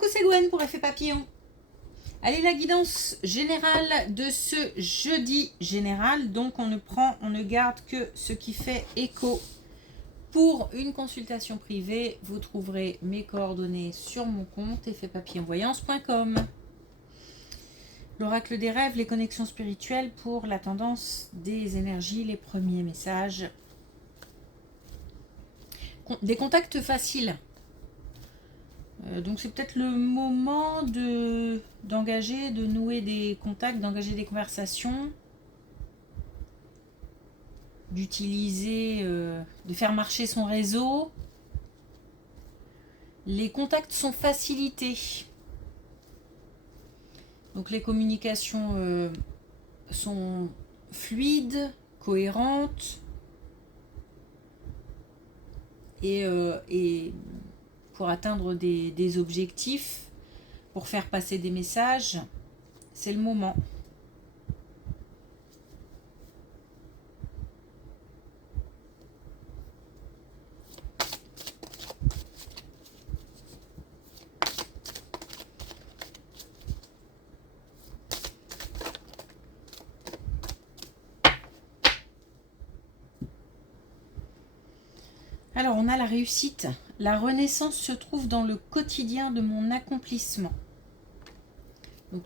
Coucou, c'est Gwen pour Effet Papillon. Allez, la guidance générale de ce jeudi général. Donc, on ne garde que ce qui fait écho. Pour une consultation privée, vous trouverez mes coordonnées sur mon compte effetpapillonvoyance.com. L'oracle des rêves, les connexions spirituelles pour la tendance des énergies, les premiers messages. Des contacts faciles. Donc c'est peut-être le moment d'engager, de nouer des contacts, d'engager des conversations, d'utiliser, de faire marcher son réseau. Les contacts sont facilités. Donc les communications sont fluides, cohérentes et pour atteindre des objectifs, pour faire passer des messages, c'est le moment. Alors, on a la réussite. La renaissance se trouve dans le quotidien de mon accomplissement. Donc,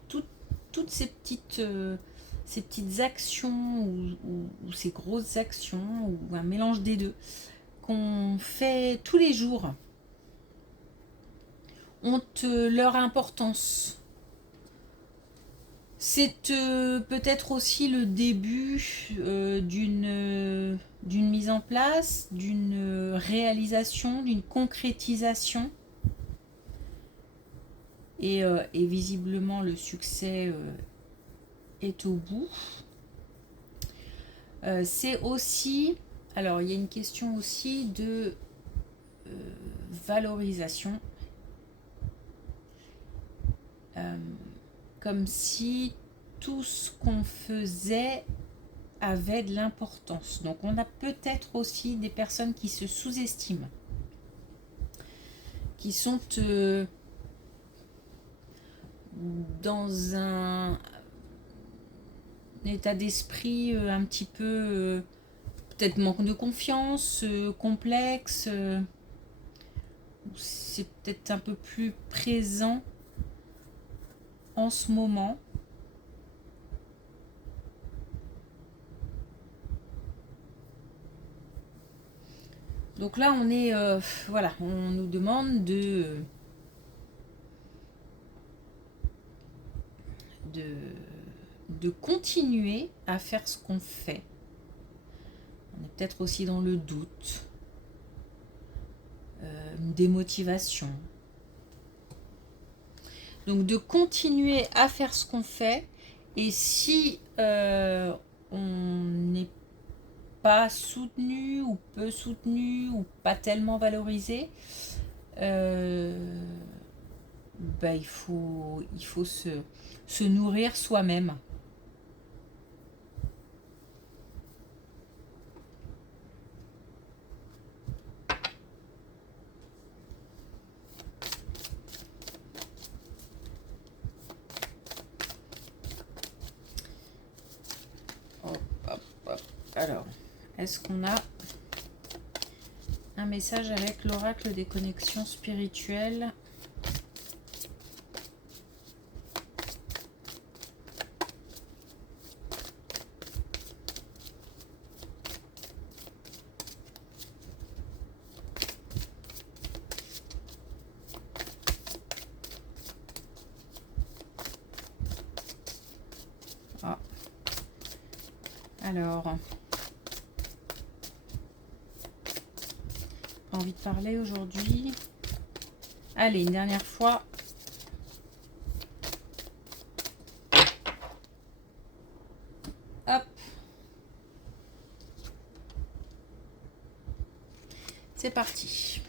toutes ces petites actions ou ces grosses actions ou un mélange des deux qu'on fait tous les jours ont leur importance. C'est peut-être aussi le début d'une mise en place, d'une réalisation, d'une concrétisation. Et visiblement, le succès est au bout. C'est aussi... Alors, il y a une question aussi de valorisation. Comme si tout ce qu'on faisait avait de l'importance. Donc on a peut-être aussi des personnes qui se sous-estiment, qui sont dans un état d'esprit un petit peu peut-être manque de confiance, complexe. C'est peut-être un peu plus présent en ce moment. Donc là, on est, voilà, on nous demande de continuer à faire ce qu'on fait. On est peut-être aussi dans le doute, une démotivation. Donc de continuer à faire ce qu'on fait, et si on n'est pas soutenu ou peu soutenu ou pas tellement valorisé, il faut se nourrir soi-même. Alors, est-ce qu'on a un message avec l'oracle des connexions spirituelles ? Ah. Alors... envie de parler aujourd'hui. Allez, une dernière fois. Hop. C'est parti.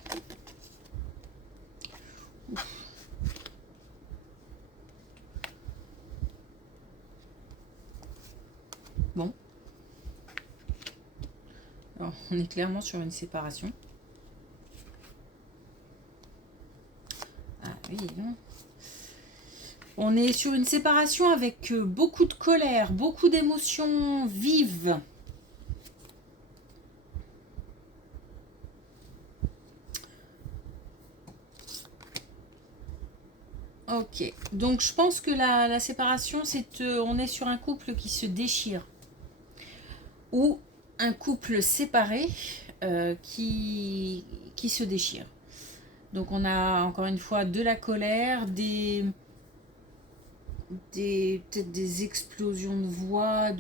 Bon. Alors, on est clairement sur une séparation. Oui, non. On est sur une séparation avec beaucoup de colère, beaucoup d'émotions vives. Ok, donc je pense que la séparation, c'est on est sur un couple qui se déchire. Ou un couple séparé qui se déchire. Donc on a encore une fois de la colère, peut-être des explosions de voix,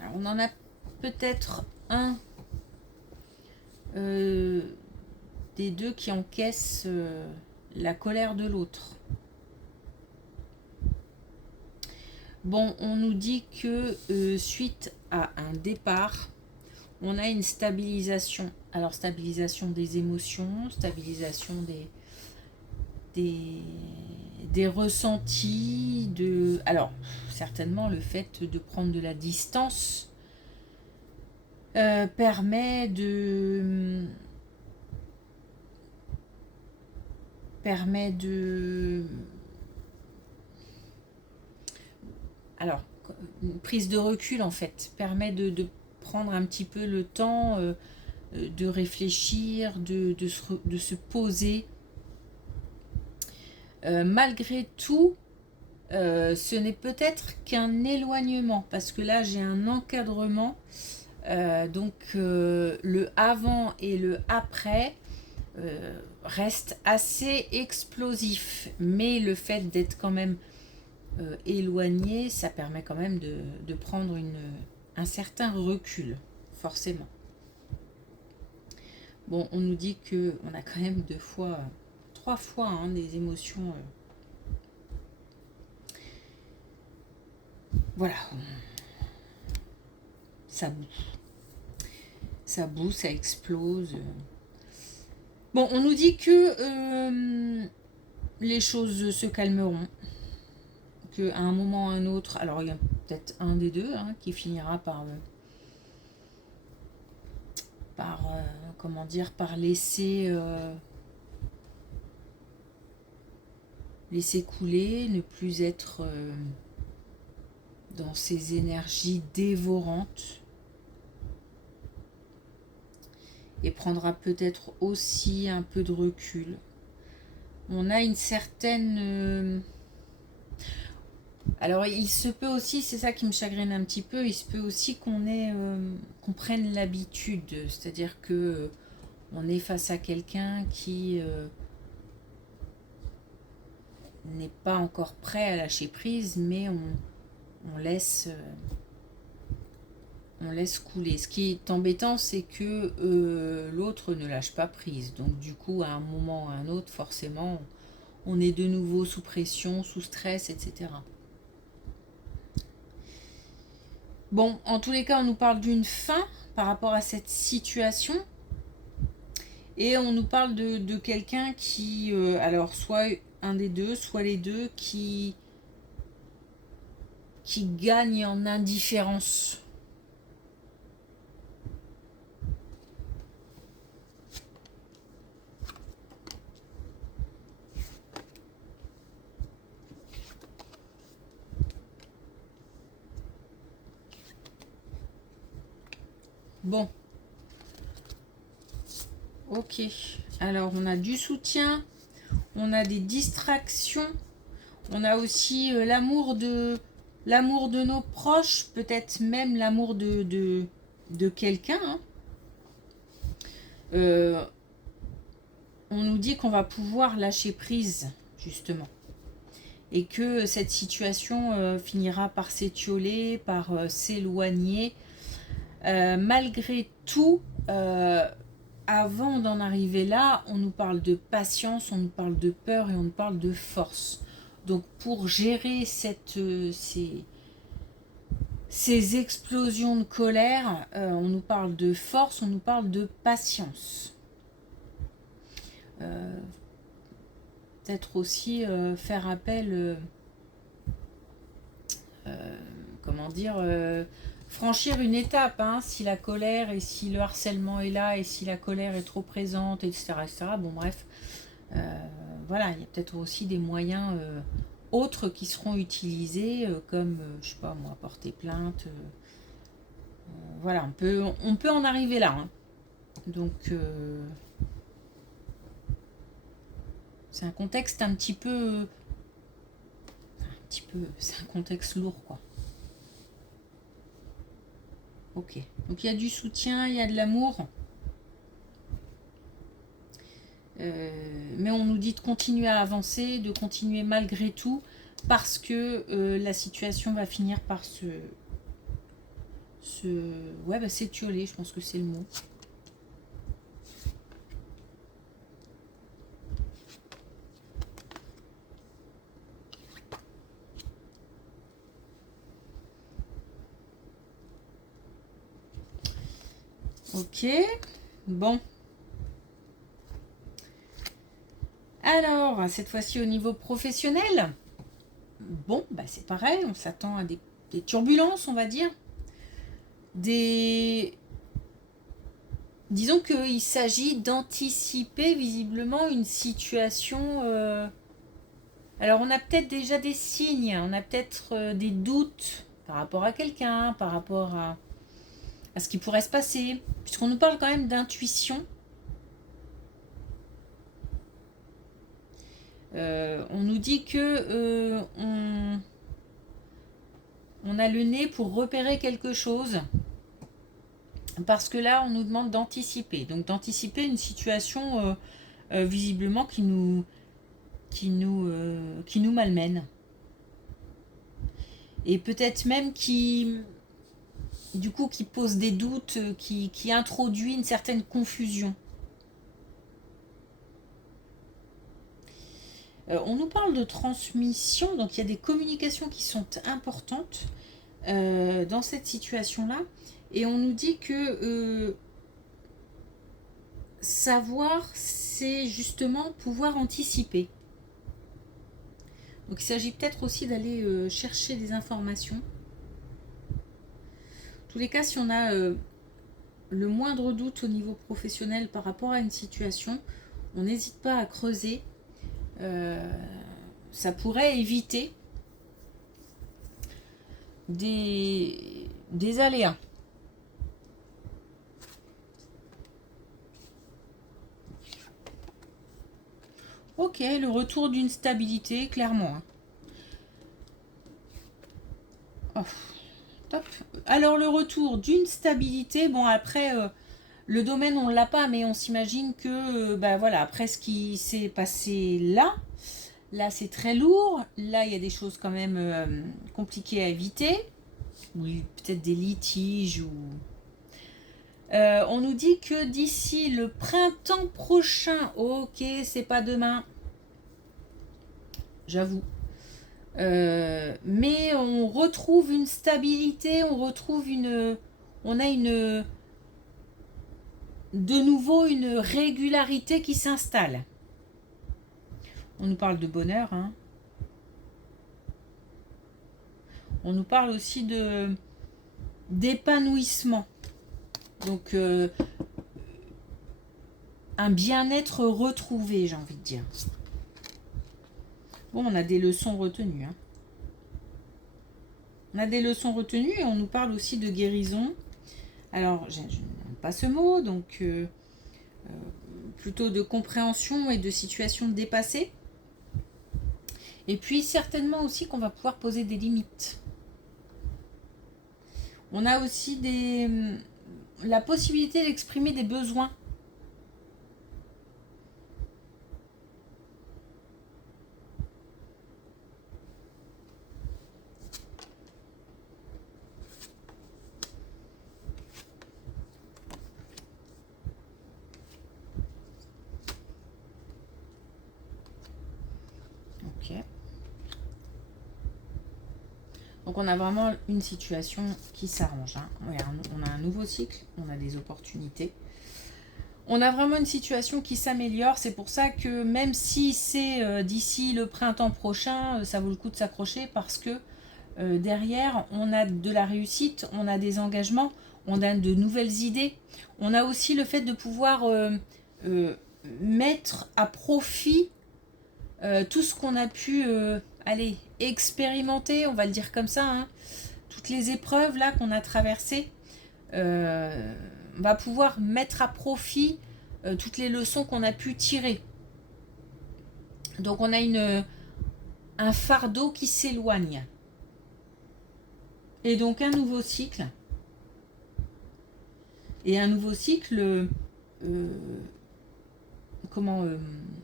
alors, on en a peut-être un des deux qui encaisse la colère de l'autre. Bon, on nous dit que suite à un départ, on a une stabilisation. Alors, stabilisation des émotions, stabilisation des ressentis, alors, certainement, le fait de prendre de la distance permet de... Alors, une prise de recul, en fait, permet de prendre un petit peu le temps de réfléchir, de se poser. Malgré tout, ce n'est peut-être qu'un éloignement, parce que là, j'ai un encadrement. Donc, le avant et le après reste assez explosif. Mais le fait d'être quand même éloigné, ça permet quand même de prendre un certain recul, forcément. Bon, on nous dit qu'on a quand même 3 fois hein, des émotions. Voilà. Ça boue. Ça boue, ça explose. Bon, on nous dit que les choses se calmeront. Qu'à un moment ou à un autre, alors il y a peut-être un des deux hein, qui finira par comment dire, par laisser couler, ne plus être dans ces énergies dévorantes, et prendra peut-être aussi un peu de recul. On a une certaine... Alors il se peut aussi, c'est ça qui me chagrine un petit peu, il se peut aussi qu'on prenne l'habitude, c'est-à-dire que on est face à quelqu'un qui n'est pas encore prêt à lâcher prise, mais on laisse couler. Ce qui est embêtant, c'est que l'autre ne lâche pas prise. Donc du coup, à un moment ou à un autre, forcément, on est de nouveau sous pression, sous stress, etc. Bon, en tous les cas, on nous parle d'une fin par rapport à cette situation. Et on nous parle de quelqu'un qui, alors soit un des deux, soit les deux, qui gagne en indifférence. Bon. Ok. Alors, on a du soutien. On a des distractions. On a aussi l'amour de nos proches. Peut-être même l'amour de quelqu'un. Hein. On nous dit qu'on va pouvoir lâcher prise, justement. Et que cette situation finira par s'étioler, par s'éloigner. Malgré tout, avant d'en arriver là, on nous parle de patience, on nous parle de peur et on nous parle de force. Donc pour gérer ces explosions de colère, on nous parle de force, on nous parle de patience. Peut-être aussi faire appel, comment dire, franchir une étape, hein, si la colère et si le harcèlement est là et si la colère est trop présente, etc. etc. Bon, bref, voilà, il y a peut-être aussi des moyens autres qui seront utilisés, comme, je sais pas moi, porter plainte. Voilà, on peut en arriver là. Hein. Donc, c'est un contexte un petit peu... c'est un contexte lourd, quoi. Ok, donc il y a du soutien, il y a de l'amour. Mais on nous dit de continuer à avancer, de continuer malgré tout, parce que la situation va finir par ouais, bah, s'étioler, je pense que c'est le mot. Ok, bon. Alors, cette fois-ci au niveau professionnel, bon, bah c'est pareil, on s'attend à des turbulences, on va dire. Disons qu'il s'agit d'anticiper visiblement une situation... Alors, on a peut-être déjà des signes, on a peut-être des doutes par rapport à quelqu'un, par rapport à ce qui pourrait se passer, puisqu'on nous parle quand même d'intuition. On nous dit que on a le nez pour repérer quelque chose, parce que là on nous demande d'anticiper, donc d'anticiper une situation visiblement qui nous malmène, et peut-être même qui pose des doutes, qui introduit une certaine confusion. On nous parle de transmission, donc il y a des communications qui sont importantes dans cette situation-là. Et on nous dit que savoir, c'est justement pouvoir anticiper. Donc il s'agit peut-être aussi d'aller chercher des informations. En tous les cas, si on a le moindre doute au niveau professionnel par rapport à une situation, on n'hésite pas à creuser. Ça pourrait éviter des aléas. Ok, le retour d'une stabilité, clairement. Oh, top. Alors le retour d'une stabilité, bon après le domaine on l'a pas, mais on s'imagine que voilà, après ce qui s'est passé là c'est très lourd, là il y a des choses quand même compliquées à éviter, oui, peut-être des litiges ou... on nous dit que d'ici le printemps prochain, ok, c'est pas demain, j'avoue, mais on retrouve une stabilité, on a de nouveau une régularité qui s'installe. On nous parle de bonheur, hein. On nous parle aussi d'épanouissement. Donc un bien-être retrouvé, j'ai envie de dire. Bon, on a des leçons retenues. Hein. On a des leçons retenues et on nous parle aussi de guérison. Alors, je n'aime pas ce mot, donc plutôt de compréhension et de situation dépassée. Et puis certainement aussi qu'on va pouvoir poser des limites. On a aussi la possibilité d'exprimer des besoins. Ok. Donc on a vraiment une situation qui s'arrange. Hein. On a un nouveau cycle, on a des opportunités. On a vraiment une situation qui s'améliore. C'est pour ça que même si c'est d'ici le printemps prochain, ça vaut le coup de s'accrocher parce que derrière, on a de la réussite, on a des engagements, on a de nouvelles idées. On a aussi le fait de pouvoir mettre à profit tout ce qu'on a pu expérimenter, on va le dire comme ça, hein. Toutes les épreuves là qu'on a traversées, on va pouvoir mettre à profit toutes les leçons qu'on a pu tirer. Donc on a un fardeau qui s'éloigne. Et donc un nouveau cycle. Et un nouveau cycle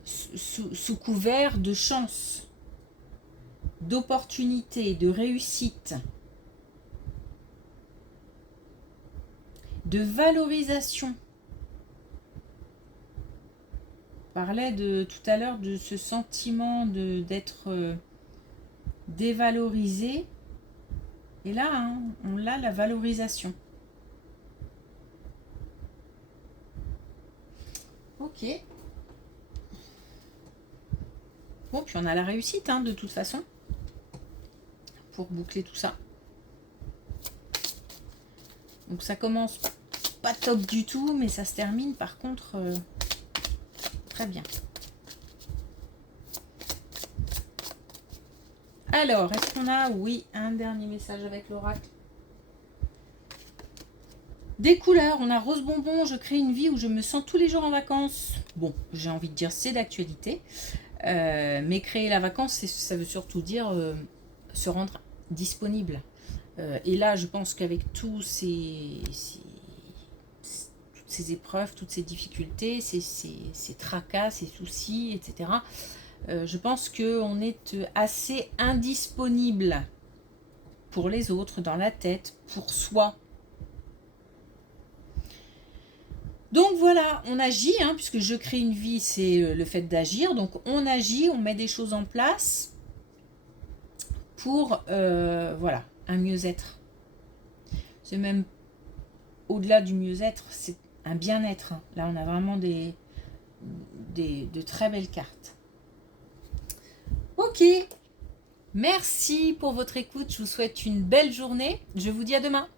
sous couvert de chance, d'opportunité, de réussite, de valorisation. On parlait tout à l'heure de ce sentiment d'être dévalorisé. Et là, hein, on a la valorisation. Ok. Bon, puis on a la réussite, hein, de toute façon. Pour boucler tout ça. Donc ça commence pas top du tout, mais ça se termine par contre très bien. Alors, est-ce qu'on a, oui, un dernier message avec l'oracle? Des couleurs, on a rose bonbon, je crée une vie où je me sens tous les jours en vacances. Bon, j'ai envie de dire c'est d'actualité. Mais créer la vacance, ça veut surtout dire se rendre disponible. Et là, je pense qu'avec toutes ces épreuves, toutes ces difficultés, ces tracas, ces soucis, etc., je pense qu'on est assez indisponible pour les autres, dans la tête, pour soi. Donc voilà, on agit, hein, puisque je crée une vie, c'est le fait d'agir. Donc on agit, on met des choses en place pour voilà, un mieux-être. C'est même au-delà du mieux-être, c'est un bien-être. Hein. Là, on a vraiment de très belles cartes. Ok, merci pour votre écoute. Je vous souhaite une belle journée. Je vous dis à demain.